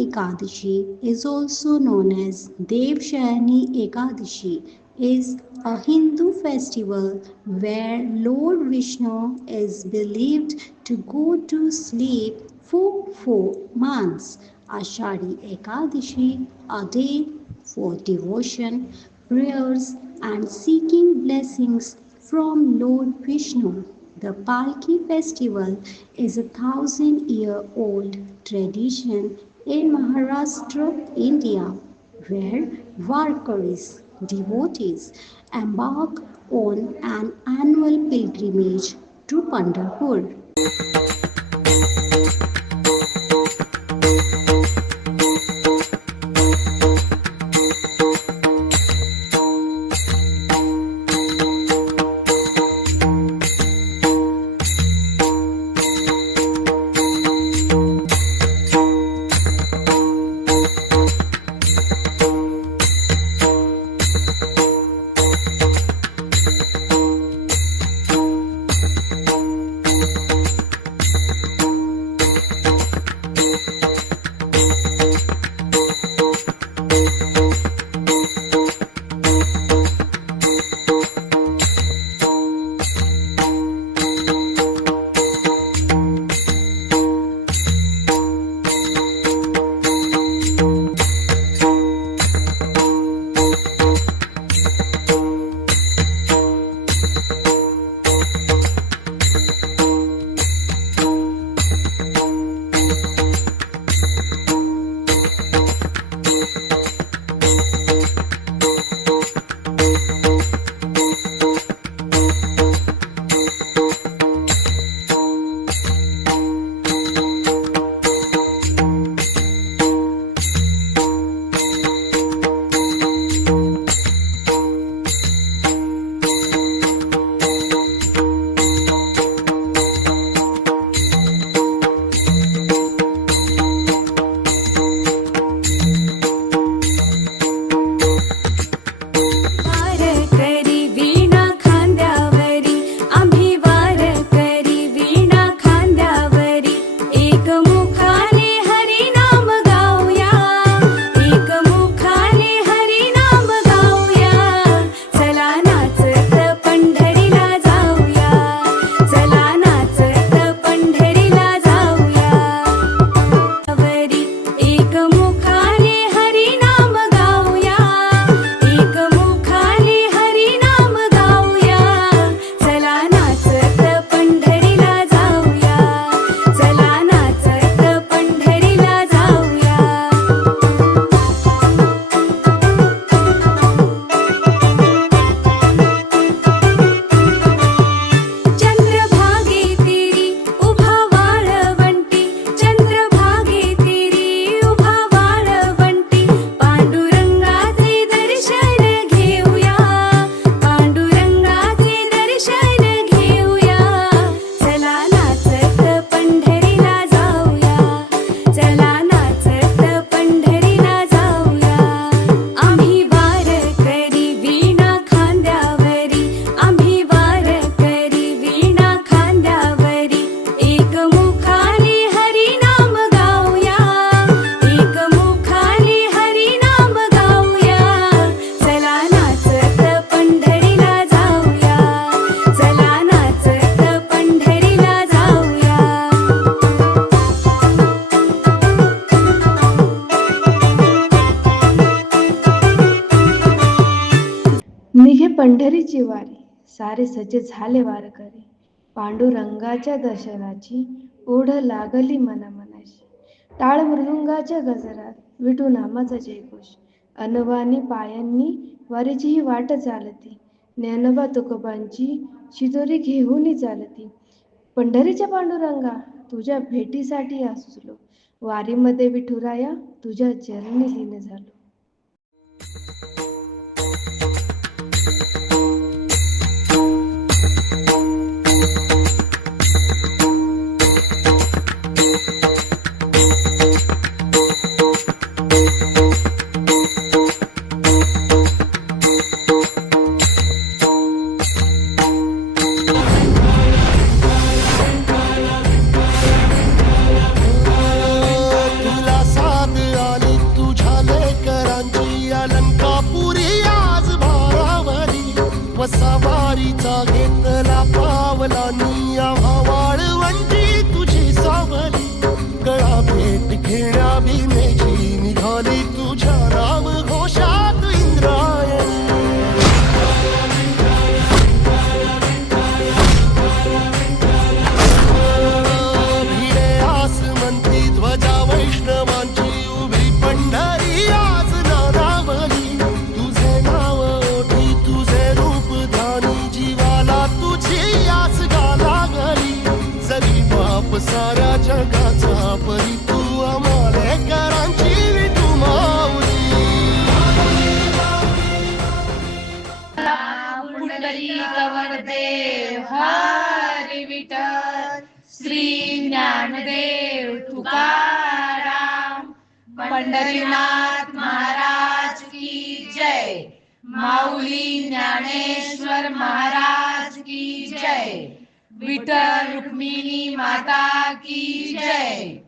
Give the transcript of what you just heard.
Ekadashi is also known as Devshayani Ekadashi is a Hindu festival where Lord Vishnu is believed to go to sleep for 4 months. Ashadi Ekadashi, a day for devotion, prayers, and seeking blessings from Lord Vishnu. The Palki festival is a 1,000-year-old tradition in Maharashtra, India, where Varkaris, devotees, embark on an annual pilgrimage to Pandharpur. पंढरीची वारी सारे सज्ज झाले वारकरी, पांडुरंगाच्या दर्शनाची ओढ लागली मनामनाशी. टाळ मृदुंगाच्या गजरात विठू नामाचा जयघोष, अनवानी पायांनी वारीची ही वाट चालती. ज्ञानोबा तुकोबांची शिदोरी घेऊन चालती. पंढरीच्या पांडुरंगा तुझ्या भेटीसाठी आसुसलो, वारीमध्ये विठुराया तुझ्या चरणी लीन झालो. बाप सवारीचा घेतला पावला निया वाळवंटी तुझी सावली गळा भेट घेण्या भीमेची निघाली तुझ्या राम घोषात इंद्रायणी भिडे आसमंती ध्वजा वैष्णवांची उभी पंढरी आज नारावली तुझे नाव ओठी तुझे रूप ध्यानी जीवाला तुझी आस गा लागली जरी बाप साऱ्या जगाचा परी तू आमालेकरांची विठू माऊली पुंडलीकवरदेव हरी विठ्ठल श्री ज्ञानदेव तुकाराम पंढरीनाथ महाराज की जय माऊली ज्ञानेश्वर महाराज की जय विठ्ठल रुक्मिणी माता की जय